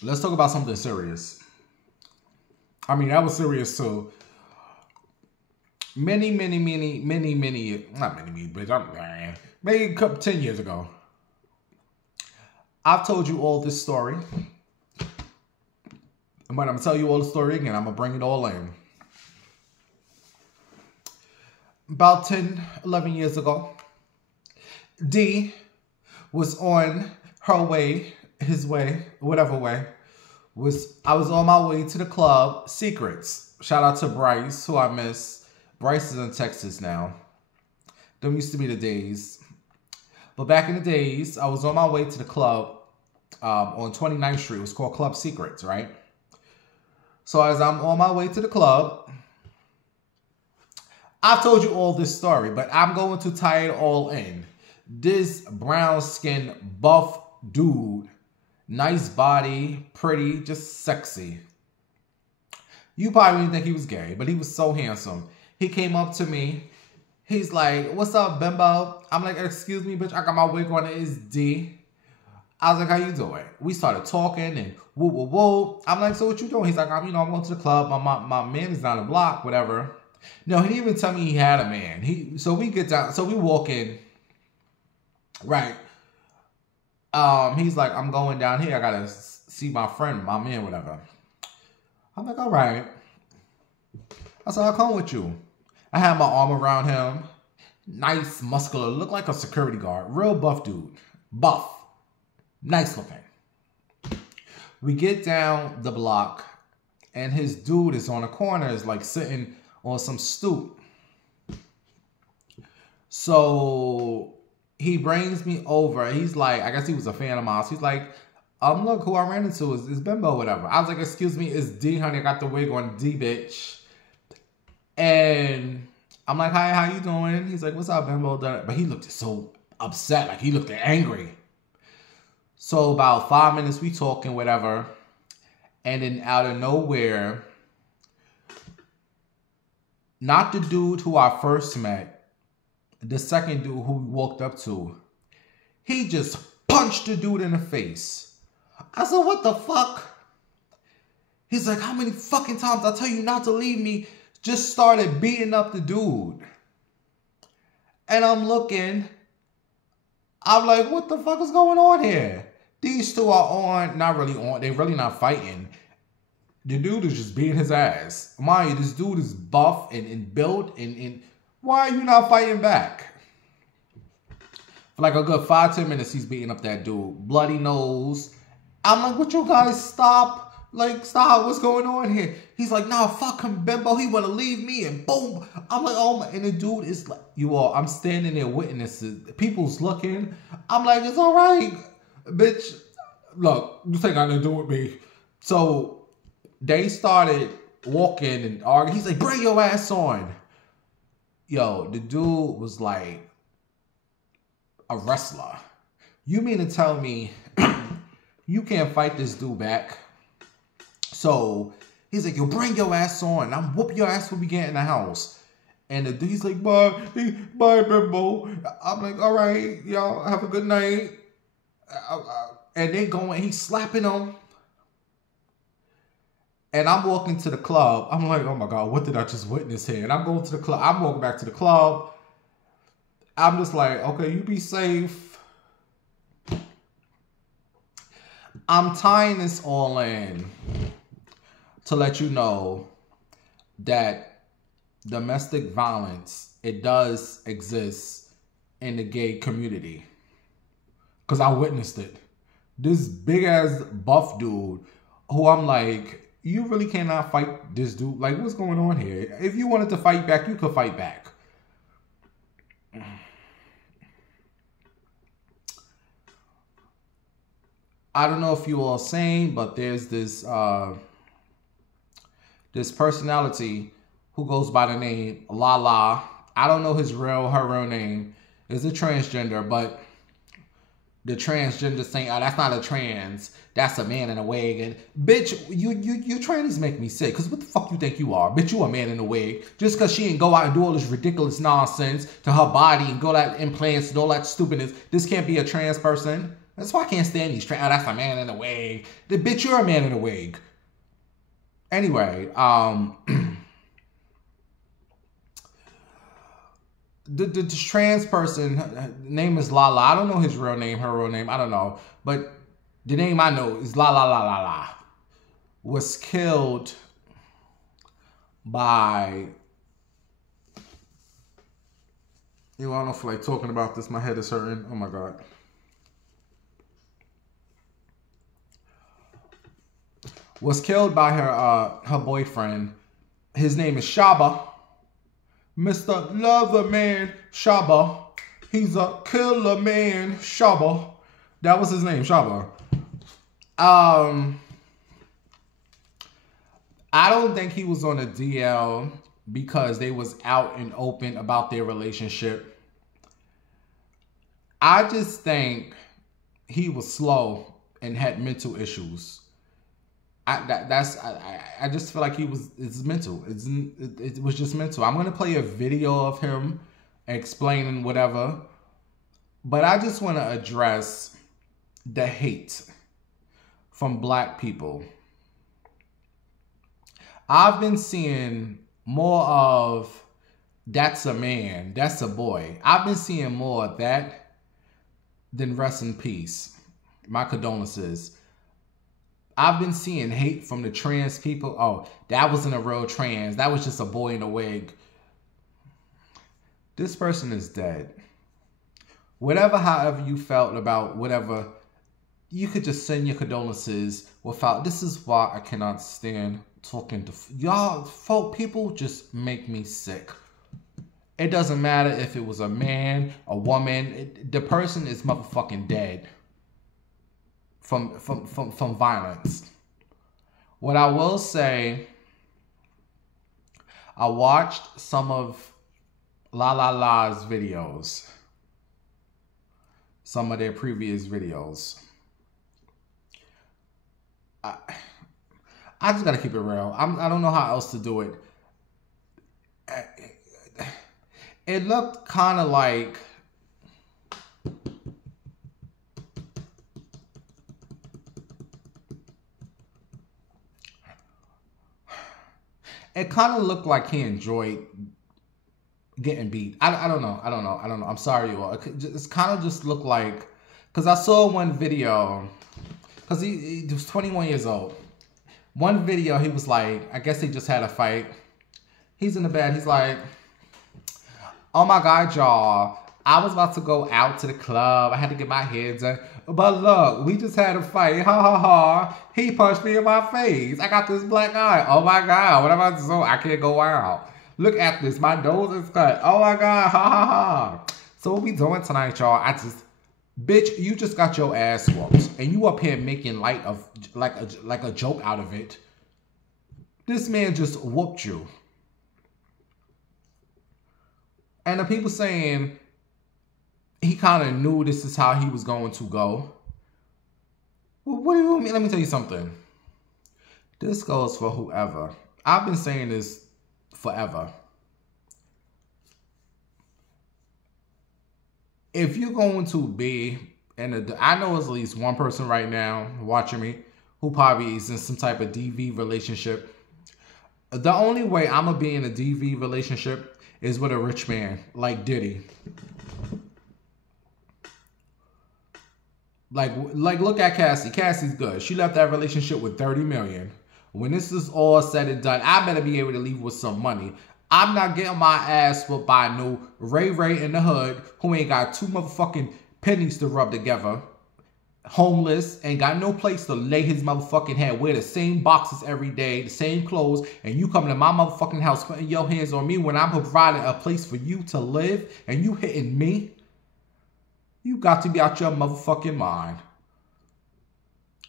Let's talk about something serious. I mean, that was serious too. Many, not many, bitch, maybe a couple, 10 years ago. I've told you all this story. But I'm going to tell you all the story again. I'm going to bring it all in. About 10, 11 years ago, D was on her way, his way, whatever way. I was on my way to the club, Secrets. Shout out to Bryce, who I miss. Bryce is in Texas now. Them used to be the days. But back in the days, I was on my way to the club on 29th Street. It was called Club Secrets, right? So as I'm on my way to the club, I've told you all this story, but I'm going to tie it all in. This brown-skinned, buff dude, nice body, pretty, just sexy. You probably didn't think he was gay, but he was so handsome. He came up to me. He's like, "What's up, Bimbo?" I'm like, "Excuse me, bitch. I got my wig on. It's D." I was like, "How you doing?" We started talking and woo, woo, woo. I'm like, "So what you doing?" He's like, I'm going to the club. My man is down the block, whatever. No, he didn't even tell me he had a man. So we get down. So we walk in. Right. He's like, "I'm going down here. I got to see my friend, my man, whatever." I'm like, "All right." I said, "I'll come with you." I had my arm around him. Nice, muscular, looked like a security guard. Real buff dude. Buff. Nice looking. We get down the block, and his dude is on the corner, is like sitting on some stoop. So he brings me over. He's like, I guess he was a fan of mine. He's like, "Look, who I ran into is Bimbo, whatever." I was like, "Excuse me, it's D, honey. I got the wig on, D, bitch." And I'm like, "Hi, how you doing?" He's like, "What's up, Bimbo?" But he looked so upset, like he looked angry. So about 5 minutes, we talking, whatever. And then out of nowhere, not the dude who I first met, the second dude who we walked up to, he just punched the dude in the face. I said, "What the fuck?" He's like, "How many fucking times I tell you not to leave me?" Just started beating up the dude. And I'm looking. I'm like, what the fuck is going on here? These two are on, not really on. They're really not fighting. The dude is just beating his ass. Mind you, this dude is buff and built. And why are you not fighting back? For like a good 5-10 minutes, he's beating up that dude. Bloody nose. I'm like, "What you guys stop? Like, stop, what's going on here?" He's like, "Nah, fuck him, Bimbo. He want to leave me," and boom. I'm like, "Oh my," and the dude is like, I'm standing there witnesses. People's looking. I'm like, "It's all right, bitch. Look, this ain't got nothing to do with me." So they started walking and arguing. He's like, "Bring your ass on." Yo, the dude was like a wrestler. You mean to tell me you can't fight this dude back? So he's like, "Yo, bring your ass on. I'm whoop your ass when we get in the house." And the dude, he's like, bye, Bimbo." I'm like, "All right, y'all have a good night." And they going, he's slapping him. And I'm walking to the club. I'm like, "Oh my God, what did I just witness here?" And I'm going to the club. I'm walking back to the club. I'm just like, "Okay, you be safe." I'm tying this all in to let you know that domestic violence, it does exist in the gay community. Because I witnessed it. This big ass buff dude who I'm like, you really cannot fight this dude. Like, what's going on here? If you wanted to fight back, you could fight back. I don't know if you all seen, but there's this this personality who goes by the name Lala. I don't know her real name. Is a transgender, but the transgender saying, "Oh, that's not a trans. That's a man in a wig." And bitch, you trannies make me sick. Cause what the fuck you think you are, bitch? You a man in a wig. Just cause she ain't go out and do all this ridiculous nonsense to her body and go like implants and all that stupidness. This can't be a trans person. That's why I can't stand these trans. Oh, that's a man in a wig. The bitch, you're a man in a wig. Anyway, the trans person, her name is Lala. I don't know his real name, her real name. I don't know. But the name I know is La. Was killed by... I don't know if like talking about this, my head is hurting. Oh my God. Was killed by her boyfriend. His name is Shaba. Mr. Loverman Shaba. He's a killer man, Shaba. That was his name, Shaba. I don't think he was on a DL because they was out and open about their relationship. I just think he was slow and had mental issues. I just feel like it's mental. It was just mental. I'm gonna play a video of him explaining whatever, but I just want to address the hate from black people. I've been seeing more of that's a man, that's a boy. I've been seeing more of that than rest in peace. My condolences. I've been seeing hate from the trans people. Oh, that wasn't a real trans. That was just a boy in a wig. This person is dead. However you felt about whatever, you could just send your condolences without. This is why I cannot stand talking to y'all. Folk, people just make me sick. It doesn't matter if it was a man, a woman. The person is motherfucking dead. From violence. What I will say, I watched some of La's videos, some of their previous videos. I just gotta keep it real. I don't know how else to do it. It looked kind of like it kind of looked like he enjoyed getting beat. I don't know. I'm sorry, you all. It's kind of just looked like, because I saw one video, because he was 21 years old. One video, he was like, I guess they just had a fight. He's in the bed. He's like, oh my God, y'all. I was about to go out to the club. I had to get my hair done. But look, we just had a fight. Ha ha ha. He punched me in my face. I got this black eye. Oh my God. What am I doing? I can't go out. Look at this. My nose is cut. Oh my God. Ha ha ha. So what we doing tonight, y'all? Bitch, you just got your ass whooped. And you up here making light of, like a joke out of it. This man just whooped you. And the people saying he kind of knew this is how he was going to go. Well, what do you mean? Let me tell you something. This goes for whoever. I've been saying this forever. If you're going to be I know there's at least one person right now watching me who probably is in some type of DV relationship. The only way I'm going to be in a DV relationship is with a rich man like Diddy. Like look at Cassie. Cassie's good. She left that relationship with $30 million. When this is all said and done, I better be able to leave with some money. I'm not getting my ass whooped by no Ray in the hood who ain't got two motherfucking pennies to rub together. homeless, and got no place to lay his motherfucking head, wear the same boxes every day, the same clothes, and you coming to my motherfucking house putting your hands on me when I'm providing a place for you to live, and you hitting me? You got to be out your motherfucking mind.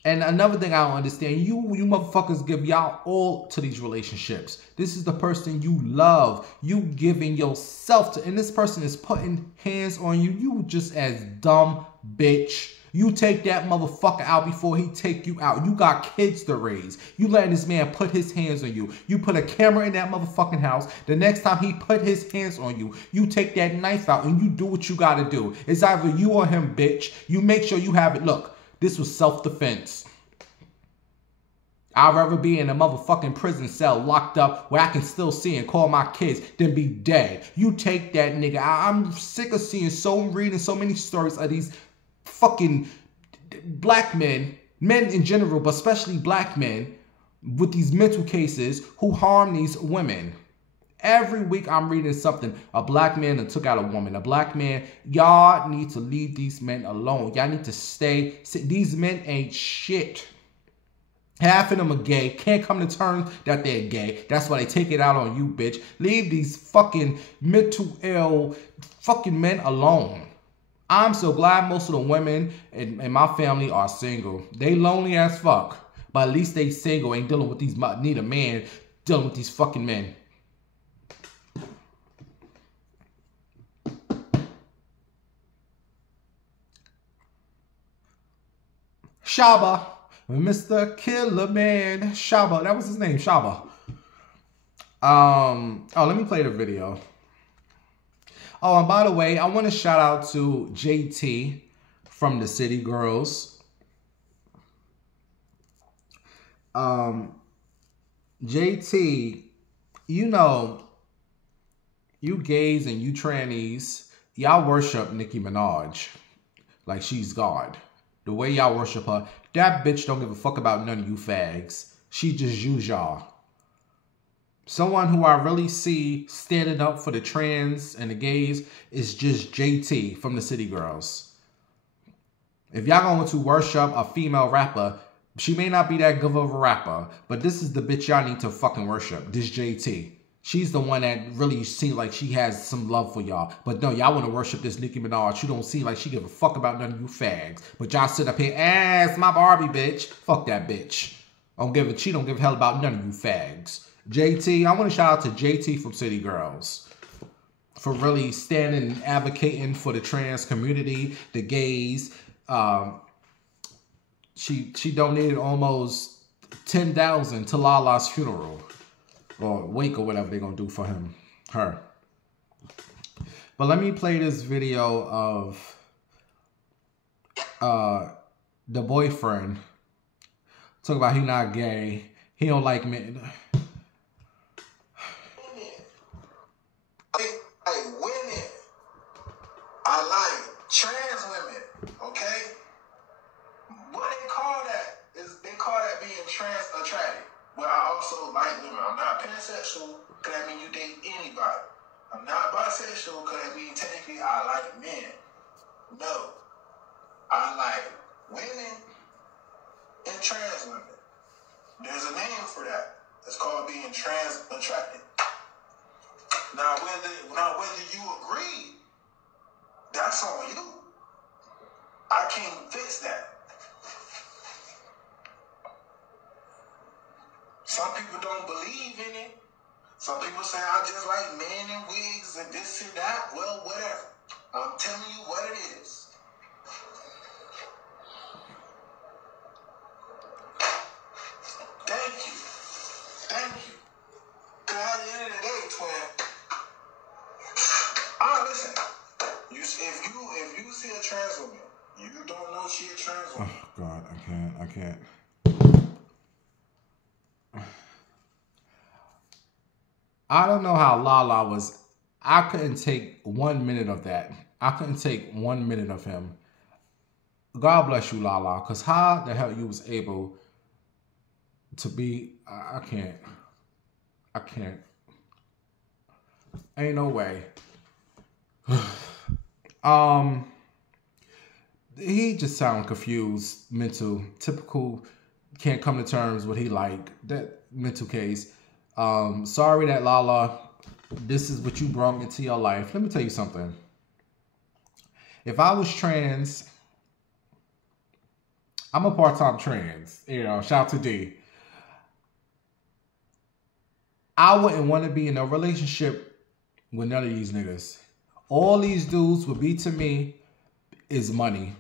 And another thing I don't understand, you motherfuckers give y'all all to these relationships. This is the person you love. You giving yourself to, and this person is putting hands on you. You just as dumb bitch. You take that motherfucker out before he take you out. You got kids to raise. You letting this man put his hands on you. You put a camera in that motherfucking house. The next time he put his hands on you, you take that knife out and you do what you gotta do. It's either you or him, bitch. You make sure you have it. Look. This was self-defense. I'd rather be in a motherfucking prison cell locked up where I can still see and call my kids than be dead. You take that nigga. I'm sick of reading so many stories of these fucking black men in general, but especially black men with these mental cases who harm these women. Every week I'm reading something. A black man that took out a woman. A black man. Y'all need to leave these men alone. Y'all need to stay. These men ain't shit. Half of them are gay. Can't come to terms that they're gay. That's why they take it out on you, bitch. Leave these fucking mental ill fucking men alone. I'm so glad most of the women in my family are single. They lonely as fuck. But at least they single. Ain't dealing with these, need a man dealing with these fucking men. Shaba, Mr. Killer Man, Shaba, that was his name, Shaba. Oh, let me play the video. Oh, and by the way, I want to shout out to JT from the City Girls. JT, you know, you gays and you trannies, y'all worship Nicki Minaj like she's God. The way y'all worship her, that bitch don't give a fuck about none of you fags. She just use y'all. Someone who I really see standing up for the trans and the gays is just JT from the City Girls. If y'all going to worship a female rapper, she may not be that good of a rapper, but this is the bitch y'all need to fucking worship, this JT. She's the one that really seems like she has some love for y'all. But no, y'all want to worship this Nicki Minaj. She don't seem like she give a fuck about none of you fags. But y'all sit up here, it's my Barbie, bitch. Fuck that bitch. She don't give a hell about none of you fags. JT, I want to shout out to JT from City Girls for really standing and advocating for the trans community, the gays. She donated almost $10,000 to Lala's funeral. Or wake or whatever they're going to do for her. But let me play this video of the boyfriend. Talk about he not gay. He don't like men. Like women. I like trans women. Okay? What they call that is they call that being trans attracted. But I also like women. I'm not pansexual, because that means you date anybody. I'm not bisexual, because that means technically I like men. No. I like women and trans women. There's a name for that. It's called being trans attracted. Now whether you agree, that's on you. I can't fix that. Some people don't believe in it. Some people say I just like men in wigs and this and that. Well, whatever. I'm telling you what it is. Thank you. Thank you. Because at the end of the day, twin, listen. If you see a trans woman, you don't know she a trans woman. Oh God, I can't. I don't know how Lala was. I couldn't take 1 minute of that. I couldn't take 1 minute of him. God bless you, Lala, because how the hell you was able to be, I can't. Ain't no way. he just sound confused, mental, typical, can't come to terms with what he like, that mental case. Sorry that Lala, this is what you brought into your life. Let me tell you something. If I was trans, I'm a part-time trans, you know, shout out to D. I wouldn't want to be in a relationship with none of these niggas. All these dudes would be to me is money.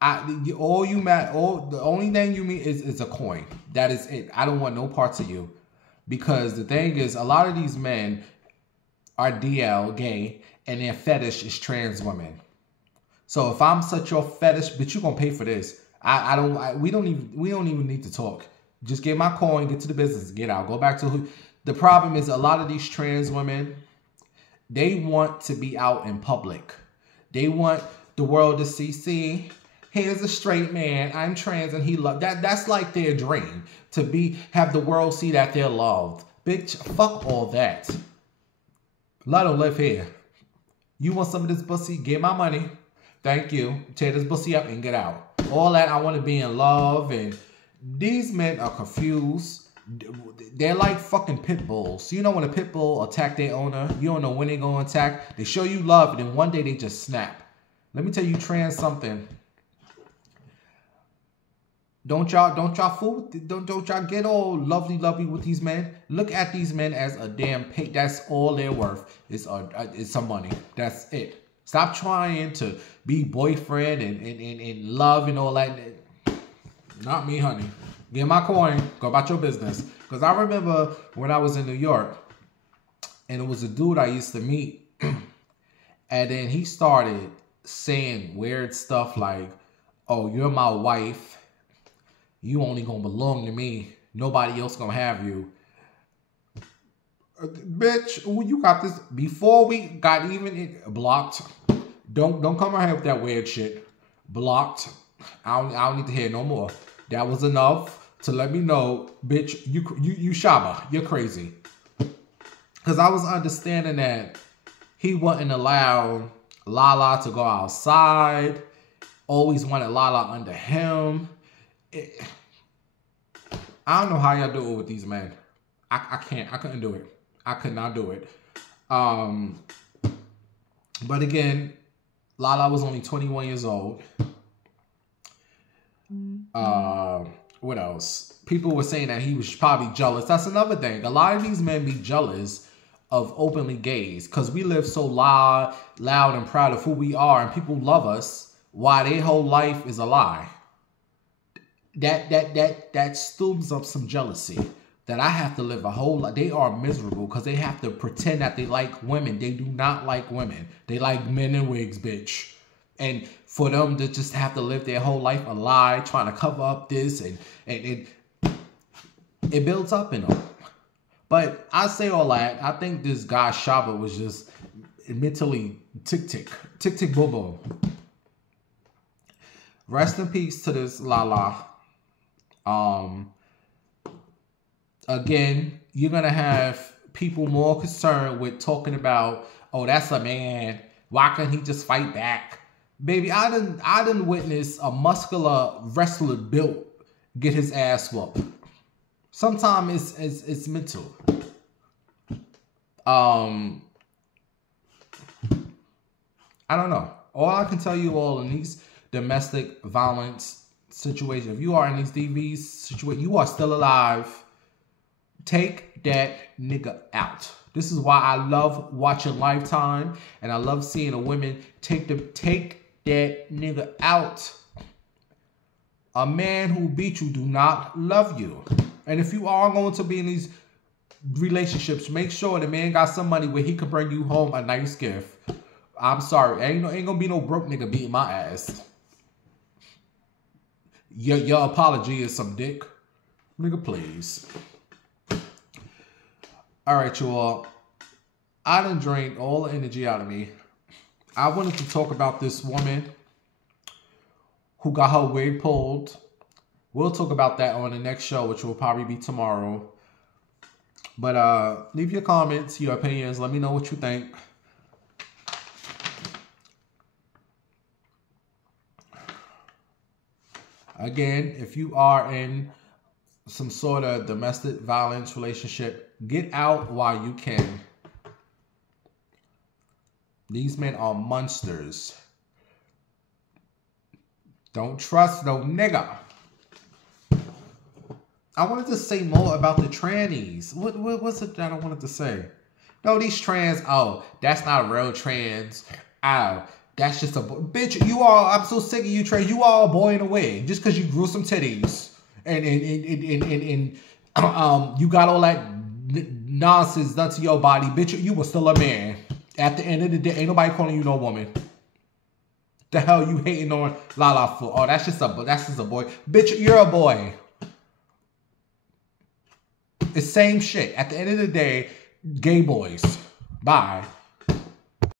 The only thing you mean is a coin. That is it. I don't want no parts of you. Because the thing is, a lot of these men are DL, gay, and their fetish is trans women. So if I'm such your fetish, but you gonna pay for this. We don't even need to talk. Just get my coin, get to the business, get out. Go back to who. The problem is a lot of these trans women, they want to be out in public. They want the world to see, here's a straight man, I'm trans and he loved that. That's like their dream, to have the world see that they're loved. Bitch, fuck all that. Let them live here. You want some of this pussy? Get my money. Thank you. Tear this pussy up and get out. All that, I want to be in love, and these men are confused. They're like fucking pit bulls. You know when a pit bull attack their owner, you don't know when they're going to attack. They show you love, and then one day they just snap. Let me tell you trans something. Don't y'all fool with don't y'all get all lovely with these men. Look at these men as a damn pay. That's all they're worth. It's some money. That's it. Stop trying to be boyfriend and love and all that. Not me, honey. Get my coin. Go about your business. Because I remember when I was in New York, and it was a dude I used to meet, and then he started saying weird stuff like, "Oh, you're my wife. You only gonna belong to me. Nobody else gonna have you." Bitch, you got this. Before we got even blocked. Don't come around here with that weird shit. Blocked. I don't need to hear no more. That was enough to let me know, bitch, you Shaba, you're crazy. Because I was understanding that he wouldn't allow Lala to go outside. Always wanted Lala under him. I don't know how y'all do it with these men. I couldn't do it. I could not do it. But again, Lala was only 21 years old. What else? People were saying that he was probably jealous. That's another thing. A lot of these men be jealous of openly gays because we live so loud and proud of who we are, and people love us while their whole life is a lie. That stirs up some jealousy. That I have to live a whole life. They are miserable because they have to pretend that they like women. They do not like women. They like men in wigs, bitch. And for them to just have to live their whole life a lie, trying to cover up this, and it builds up in them. But I say all that. I think this guy Shaba was just mentally tick boom boom. Rest in peace to this Lala. Again, you're gonna have people more concerned with talking about, oh, that's a man. Why can't he just fight back? Baby, I didn't witness a muscular wrestler built get his ass whooped. Sometimes it's mental. I don't know. All I can tell you all in these domestic violence situations, if you are in these DVs situations, you are still alive. Take that nigga out. This is why I love watching Lifetime, and I love seeing a woman take that nigga out. A man who beat you do not love you. And if you are going to be in these relationships, make sure the man got some money where he can bring you home a nice gift. I'm sorry, ain't gonna be no broke nigga beating my ass. Your apology is some dick. Nigga, please. Alright, you all. I done drained all the energy out of me. I wanted to talk about this woman who got her wig pulled. We'll talk about that on the next show, which will probably be tomorrow. But leave your comments, your opinions. Let me know what you think. Again, if you are in some sort of domestic violence relationship, get out while you can. These men are monsters. Don't trust no nigga. I wanted to say more about the trannies. What was it that I wanted to say? No, these trans, oh, that's not a real trans. Oh, that's just a bitch. You all, I'm so sick of you trans. You all a boy in a wig just because you grew some titties and you got all that nonsense done to your body, bitch. You were still a man. At the end of the day, ain't nobody calling you no woman. The hell you hating on Lala for? Oh, that's just a boy. Bitch, you're a boy. It's same shit. At the end of the day, gay boys. Bye.